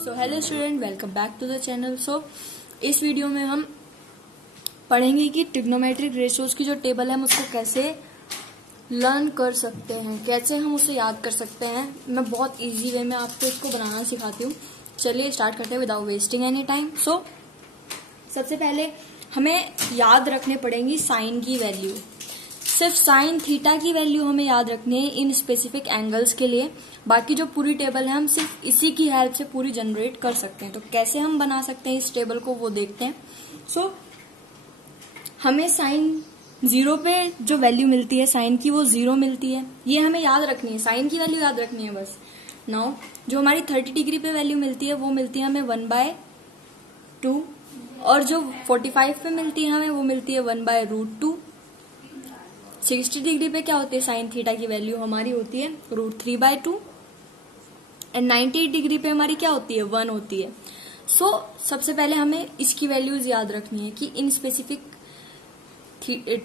So hello student, welcome back to the channel. So इस video में हम पढ़ेंगे कि ट्रिग्नोमेट्रिक रेशियोज की जो टेबल है हम उसको कैसे लर्न कर सकते हैं, कैसे हम उसे याद कर सकते हैं। मैं बहुत इजी वे में आपको इसको बनाना सिखाती हूँ। चलिए स्टार्ट करते हैं विदाउट वेस्टिंग एनी टाइम। सो सबसे पहले हमें याद रखने पड़ेंगी साइन की वैल्यू। सिर्फ साइन थीटा की वैल्यू हमें याद रखनी है इन स्पेसिफिक एंगल्स के लिए। बाकी जो पूरी टेबल है हम सिर्फ इसी की हेल्प से पूरी जनरेट कर सकते हैं। तो कैसे हम बना सकते हैं इस टेबल को वो देखते हैं। सो हमें साइन 0 पे जो वैल्यू मिलती है साइन की वो 0 मिलती है, ये हमें याद रखनी है। साइन की वैल्यू याद रखनी है बस। नाउ जो हमारी 30 डिग्री पे वैल्यू मिलती है वो मिलती है हमें 1/2, और जो 45 पे मिलती है हमें वो मिलती है 1/√2। 60 डिग्री पे क्या होती है साइन थीटा की वैल्यू हमारी होती है √3/2, एंड 90 डिग्री पे हमारी क्या होती है 1 होती है। सो सबसे पहले हमें इसकी वैल्यूज याद रखनी है कि इन स्पेसिफिक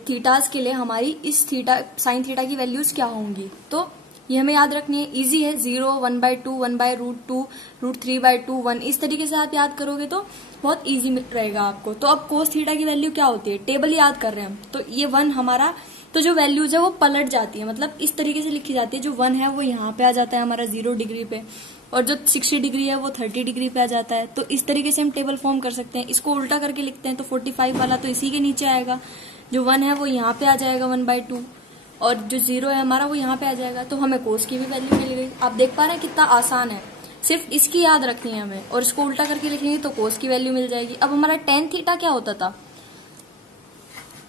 थीटास के लिए हमारी इस थीटा साइन थीटा की वैल्यूज क्या होंगी। तो ये हमें याद रखनी है। इजी है, 0, 1/2, 1/√2, √3/2, 1, इस तरीके से आप याद करोगे तो बहुत इजी रहेगा आपको। तो अब कोस थीटा की वैल्यू क्या होती है, टेबल याद कर रहे हैं हम, तो ये 1 हमारा, तो जो वैल्यूज है वो पलट जाती है, मतलब इस तरीके से लिखी जाती है। जो 1 है वो यहाँ पे आ जाता है हमारा 0 डिग्री पे, और जो 60 डिग्री है वो 30 डिग्री पे आ जाता है। तो इस तरीके से हम टेबल फॉर्म कर सकते हैं। इसको उल्टा करके लिखते हैं तो 45 वाला तो इसी के नीचे आएगा, जो 1 है वो यहाँ पे आ जाएगा 1/2, और जो 0 है हमारा वो यहाँ पे आ जाएगा। तो हमें कोस की भी वैल्यू मिल गई। आप देख पा रहे हैं कितना आसान है, सिर्फ इसकी याद रखनी है हमें, और इसको उल्टा करके लिखेंगे तो कोस की वैल्यू मिल जाएगी। अब हमारा टेन थीटा क्या होता था,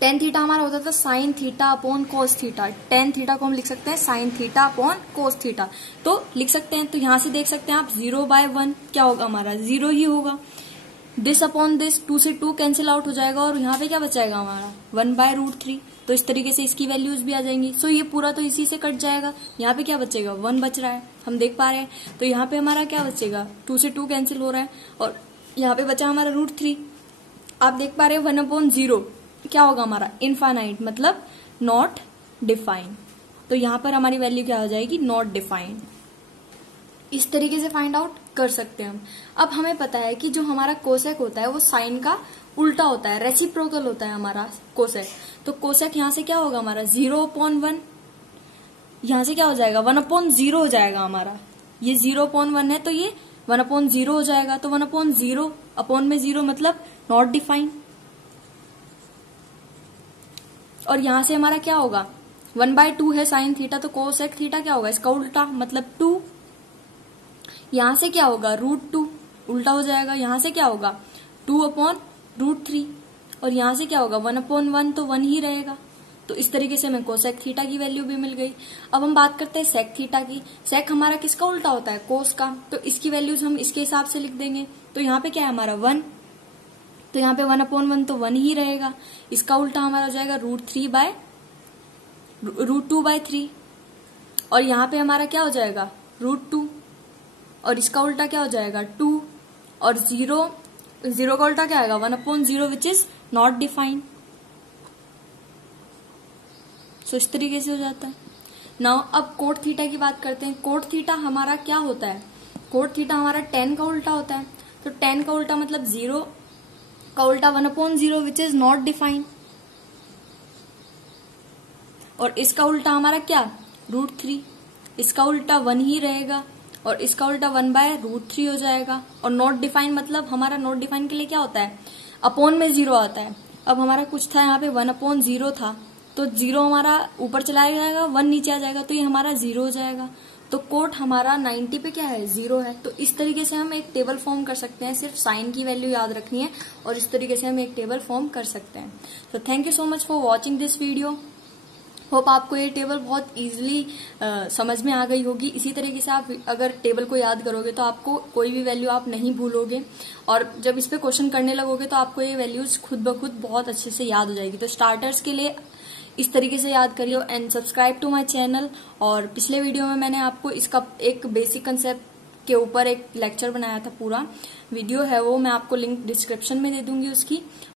टेन थीटा हमारा होता था sine theta upon cos theta. Tan theta को हम लिख सकते हैं sine theta upon cos theta, तो लिख सकते हैं। तो यहां से देख सकते हैं आप 0/1 क्या होगा हमारा 0 ही होगा। दिस अपॉन दिस, 2 से 2 कैंसिल आउट हो जाएगा, और यहाँ पे क्या बचाएगा हमारा 1/√3। तो इस तरीके से इसकी वैल्यूज भी आ जाएंगी। सो ये पूरा तो इसी से कट जाएगा। यहाँ पे क्या बचेगा 1 बच रहा है, हम देख पा रहे हैं। तो यहाँ पे हमारा क्या बचेगा 2 से 2 कैंसिल हो रहा है, और यहाँ पे बचा हमारा √3। आप देख पा रहे हैं 1/0 क्या होगा हमारा इनफाइनाइट, मतलब नॉट डिफाइंड। तो यहां पर हमारी वैल्यू क्या हो जाएगी नॉट डिफाइंड। इस तरीके से फाइंड आउट कर सकते हैं हम। अब हमें पता है कि जो हमारा कोसेक होता है वो साइन का उल्टा होता है, रेसिप्रोकल होता है हमारा कोसेक। तो कोसेक यहां से क्या होगा हमारा 0/1, यहां से क्या हो जाएगा 1/0 हो जाएगा हमारा। ये 0/1 है तो ये 1/0 हो जाएगा। तो 1/0 अपॉन में 0 मतलब नॉट डिफाइंड। और यहां से हमारा क्या होगा 1/2 है साइन थीटा, तो कोसेक थीटा क्या होगा इसका उल्टा, मतलब 2। यहां से क्या होगा √2 उल्टा हो जाएगा। यहां से क्या होगा 2/√3, और यहां से क्या होगा 1/1, तो 1 ही रहेगा। तो इस तरीके से हमें कोसेक थीटा की वैल्यू भी मिल गई। अब हम बात करते हैं सेक थीटा की। सेक हमारा किसका उल्टा होता है कोस का, तो इसकी वैल्यूज हम इसके हिसाब से लिख देंगे। तो यहाँ पे क्या है हमारा 1, तो यहाँ पे 1/1 तो 1 ही रहेगा। इसका उल्टा हमारा हो जाएगा √2/3, और यहाँ पे हमारा क्या हो जाएगा √2, और इसका उल्टा क्या हो जाएगा 2, और 0 का उल्टा क्या आएगा 1/0 विच इज नॉट डिफाइंड। सो इस तरीके से हो जाता है। नाउ अब कोट थीटा की बात करते हैं। कोट थीटा हमारा क्या होता है, कोट थीटा हमारा 10 का उल्टा होता है। तो 10 का उल्टा मतलब 0 का उल्टा 1/0 विच इज नॉट डिफाइंड, और इसका उल्टा हमारा क्या √3, इसका उल्टा 1 ही रहेगा, और इसका उल्टा 1/√3 हो जाएगा। और नॉट डिफाइंड मतलब हमारा नॉट डिफाइंड के लिए क्या होता है अपॉन में 0 आता है। अब हमारा कुछ था यहाँ पे 1/0 था, तो 0 हमारा ऊपर चला जाएगा 1 नीचे आ जाएगा, तो ये हमारा 0 हो जाएगा। तो कोट हमारा 90 पे क्या है 0 है। तो इस तरीके से हम एक टेबल फॉर्म कर सकते हैं। सिर्फ साइन की वैल्यू याद रखनी है, और इस तरीके से हम एक टेबल फॉर्म कर सकते हैं। तो thank you so much for watching this video. Hope आपको ये टेबल बहुत इजीली समझ में आ गई होगी। इसी तरीके से आप अगर टेबल को याद करोगे तो आपको कोई भी वैल्यू आप नहीं भूलोगे, और जब इस पे क्वेश्चन करने लगोगे तो आपको ये वैल्यूज खुद ब खुद बहुत अच्छे से याद हो जाएगी। तो स्टार्टर्स के लिए इस तरीके से याद करियो, and subscribe to my channel. और पिछले वीडियो में मैंने आपको इसका एक बेसिक कंसेप्ट के ऊपर एक लेक्चर बनाया था, पूरा वीडियो है वो, मैं आपको लिंक डिस्क्रिप्शन में दे दूंगी उसकी।